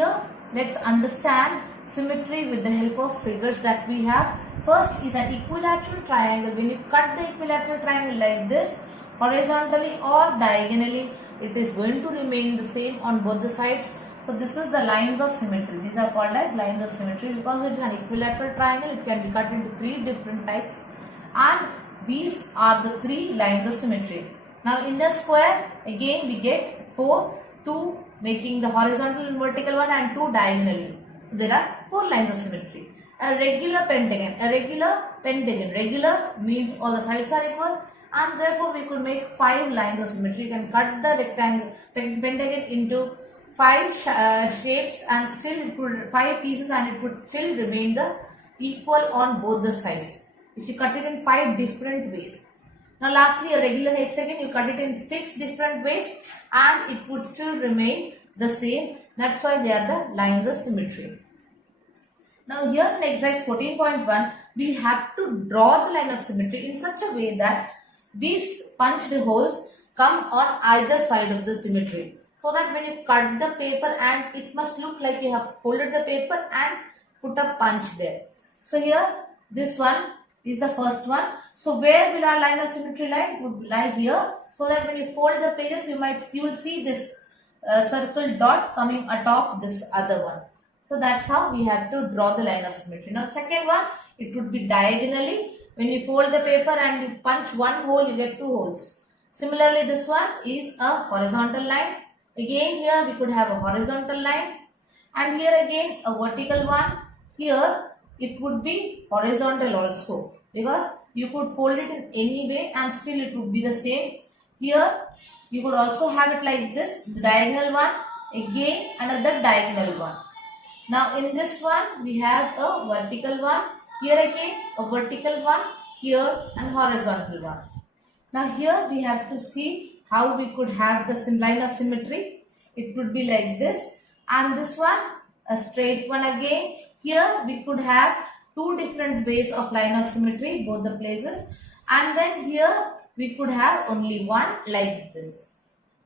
here let's understand symmetry with the help of figures that we have. First is an equilateral triangle. When you cut the equilateral triangle like this, horizontally or diagonally, it is going to remain the same on both the sides. So this is the lines of symmetry. These are called as lines of symmetry because it is an equilateral triangle. It can be cut into three different types, and these are the three lines of symmetry. Now in the square, again we get 4, 2 making the horizontal and vertical one, and 2 diagonally. So there are 4 lines of symmetry. A regular pentagon. Regular means all the sides are equal, and therefore we could make 5 lines of symmetry. You can cut the rectangle pentagon into 5 shapes and still put 5 pieces, and it would still remain the equal on both the sides if you cut it in 5 different ways. Now lastly, a regular hexagon, you cut it in 6 different ways and it would still remain the same. That's why they are the lines of symmetry. Now here in exercise 14.1, we have to draw the line of symmetry in such a way that these punched holes come on either side of the symmetry, so that when you cut the paper, and it must look like you have folded the paper and put a punch there. So here this one is the first one. So where will our line of symmetry lie? It would lie here, so that when you fold the pages, you will see this circle dot coming atop this other one. So that's how we have to draw the line of symmetry. Now second one, it would be diagonally. When you fold the paper and you punch one hole, you get 2 holes. Similarly, this one is a horizontal line. Again here we could have a horizontal line, and here again a vertical one. Here it would be horizontal also, because you could fold it in any way and still it would be the same. Here you could also have it like this, the diagonal one, again another diagonal one. Now in this one we have a vertical one, here again a vertical one, here and horizontal one. Now here we have to see how we could have the line of symmetry. It would be like this, and this one a straight one again. Here we could have 2 different ways of line of symmetry, both the places, and then here we could have only one like this.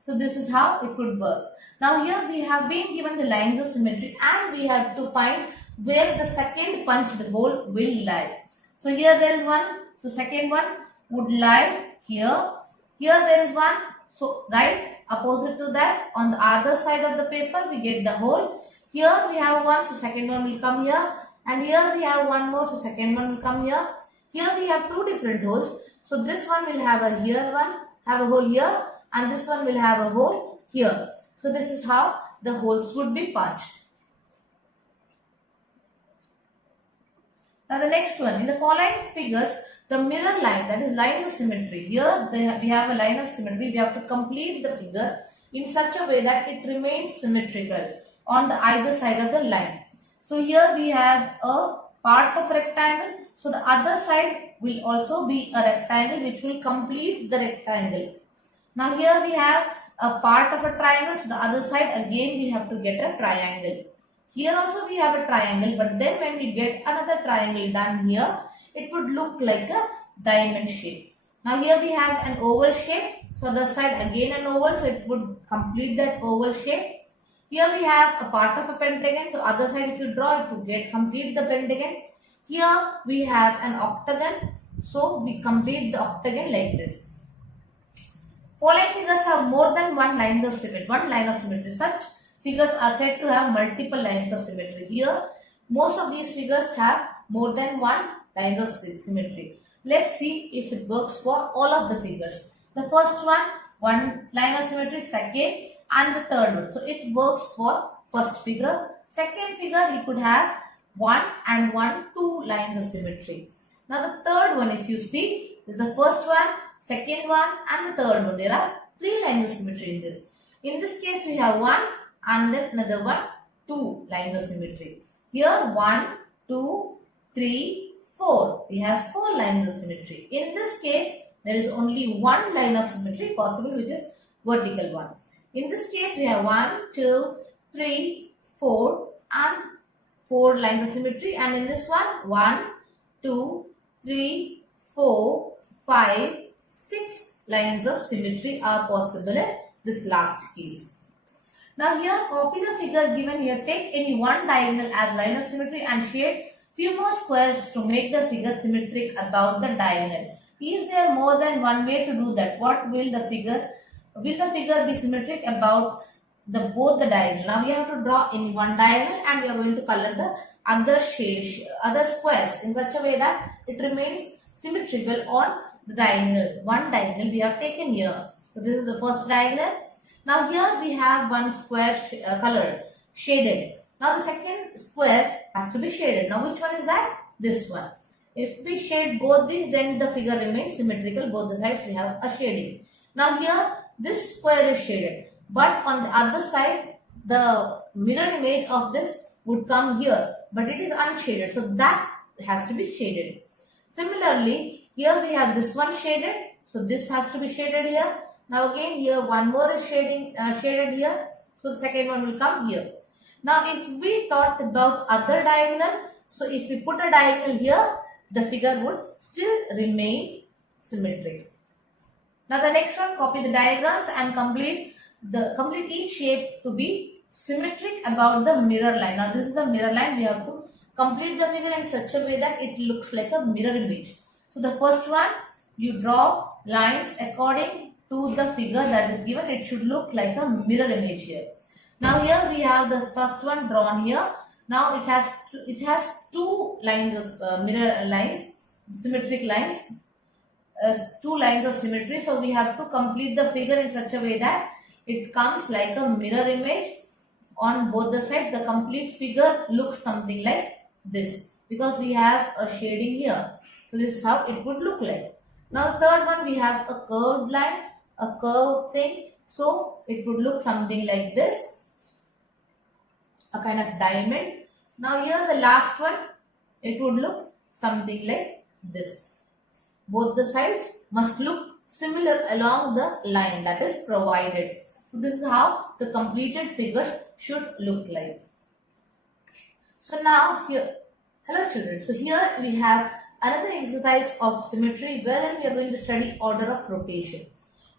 So this is how it would work. Now here we have been given the lines of symmetry, and we have to find where the second punched hole will lie. So here there is one, so second one would lie here. Here there is one, so right opposite to that, on the other side of the paper we get the hole. Here we have one, so second one will come here, and here we have one more, so second one will come here. Here we have 2 different holes, so this one will have a here one, have a hole here, and this one will have a hole here. So this is how the holes would be punched. Now the next one, in the following figures, the mirror line, that is line of symmetry. Here we have a line of symmetry. We have to complete the figure in such a way that it remains symmetrical on the either side of the line. So here we have a part of rectangle. So the other side will also be a rectangle which will complete the rectangle. Now here we have a part of a triangle. So the other side again we have to get a triangle. Here also we have a triangle, but then when we get another triangle done here, it would look like a diamond shape. Now here we have an oval shape. So the side again an oval, so it would complete that oval shape. Here we have a part of a pentagon. So other side if you draw, it would complete the pentagon. Here we have an octagon. So we complete the octagon like this. Following figures have more than one line of symmetry. Such figures are said to have multiple lines of symmetry. Here most of these figures have more than one line of symmetry. Let's see if it works for all of the figures. The first one line of symmetry, second and the third one. So it works for first figure. Second figure we could have 1 and 1, 2 lines of symmetry. Now the third one, if you see, is the first one, second one and the third one. There are 3 lines of symmetry in this. In this case we have 1 and then another one, 2 lines of symmetry. Here 1, 2, 3, 4. We have 4 lines of symmetry. In this case there is only 1 line of symmetry possible, which is vertical one. In this case we have 1, 2, 3, 4 and 4 lines of symmetry, and in this one 1, 2, 3, 4, 5, 6 lines of symmetry are possible in this last case. Now here copy the figure given here. Take any one diagonal as line of symmetry and shade few more squares to make the figure symmetric about the diagonal. Is there more than one way to do that? What will the figure be symmetric about both the diagonal? Now we have to draw in one diagonal and we are going to color the other squares in such a way that it remains symmetrical on the diagonal. One diagonal we have taken here. So this is the first diagonal. Now here we have one square colored, shaded. Now the second square has to be shaded. Now which one is that? This one. If we shade both these, then the figure remains symmetrical. Both the sides we have a shading. Now here this square is shaded, but on the other side the mirror image of this would come here, but it is unshaded, so that has to be shaded. Similarly, here we have this one shaded, so this has to be shaded here. Now again here one more is shaded here, so the second one will come here. Now if we thought about other diagonal, so if we put a diagonal here, the figure would still remain symmetric. Now the next one, copy the diagrams and complete each shape to be symmetric about the mirror line. Now this is the mirror line. We have to complete the figure in such a way that it looks like a mirror image. So the first one, you draw lines according to the figure that is given. It should look like a mirror image here. Now here we have the first one drawn here. Now it has two lines of mirror lines, symmetric lines. Two lines of symmetry, so we have to complete the figure in such a way that it comes like a mirror image on both the sides. The complete figure looks something like this because we have a shading here. So this is how it would look like. Now the third one, we have a curved line, a curved thing, so it would look something like this, a kind of diamond. Now here the last one, it would look something like this. Both the sides must look similar along the line that is provided. So this is how the completed figures should look like. So now here, hello children. So here we have another exercise of symmetry wherein we are going to study order of rotation.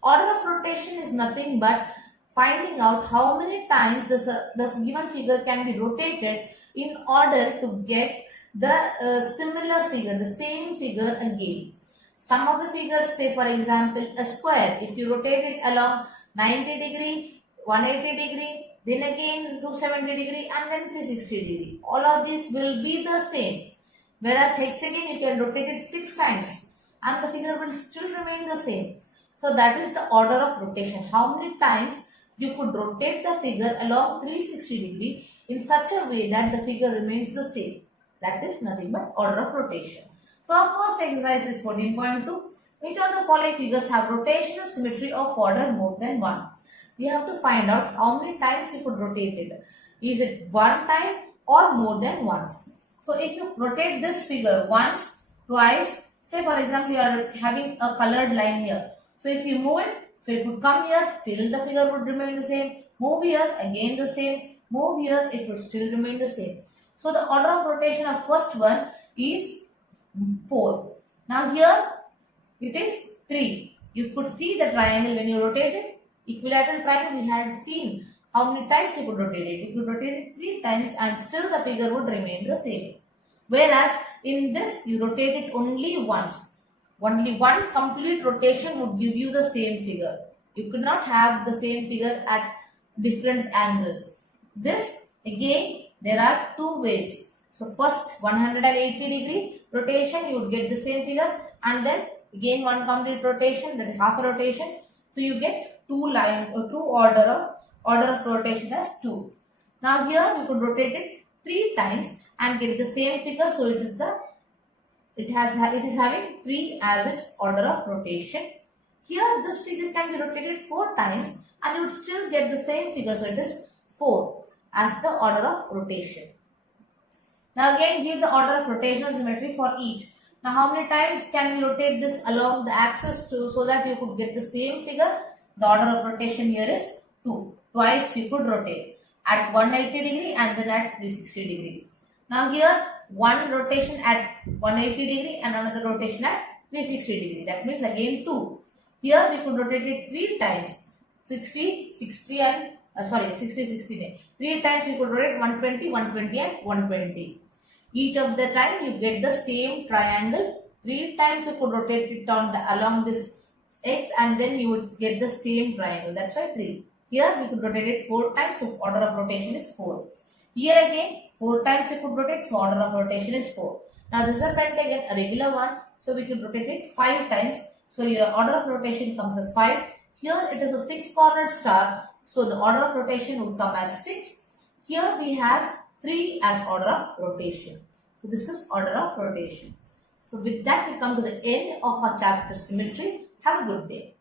Order of rotation is nothing but finding out how many times the given figure can be rotated in order to get the similar figure, the same figure again. Some of the figures, say for example a square, if you rotate it along 90 degree, 180 degree, then again 270 degree and then 360 degree. All of these will be the same. Whereas hexagon you can rotate it 6 times and the figure will still remain the same. So that is the order of rotation. How many times you could rotate the figure along 360 degree in such a way that the figure remains the same. That is nothing but order of rotation. So our first exercise is 14.2. Which of the following figures have rotational symmetry of order more than 1? We have to find out how many times you could rotate it. Is it one time or more than once? So if you rotate this figure once, twice, say for example you are having a colored line here. So if you move it, so it would come here, still the figure would remain the same. Move here, again the same. Move here, it would still remain the same. So the order of rotation of first one is 4. Now here it is 3. You could see the triangle when you rotate it. Equilateral triangle we had seen how many times you could rotate it. You could rotate it 3 times and still the figure would remain the same. Whereas in this you rotate it only once. Only one complete rotation would give you the same figure. You could not have the same figure at different angles. This again there are 2 ways. So first 180 degree rotation you would get the same figure and then again one complete rotation, that is half a rotation. So you get 2 order of rotation as 2. Now here we could rotate it 3 times and get the same figure. So it is having 3 as its order of rotation. Here this figure can be rotated 4 times and you would still get the same figure. So it is 4 as the order of rotation. Now again give the order of rotational symmetry for each. Now how many times can we rotate this along the axis so that you could get the same figure? The order of rotation here is 2. Twice you could rotate at 180 degree and then at 360 degree. Now here one rotation at 180 degree and another rotation at 360 degree. That means again 2. Here we could rotate it 3 times, 60, 60 and sorry, 60. 3 times you could rotate 120, 120 and 120. Each of the time you get the same triangle. 3 times you could rotate it on the along this x, and then you would get the same triangle. That's why 3. Here we could rotate it 4 times, so order of rotation is 4. Here again 4 times you could rotate, so order of rotation is 4. Now this is a pentagon, a regular one, so we could rotate it 5 times. So your order of rotation comes as 5. Here it is a 6-cornered star, so the order of rotation would come as 6. Here we have 3 as order of rotation. So this is order of rotation. So with that we come to the end of our chapter symmetry. Have a good day.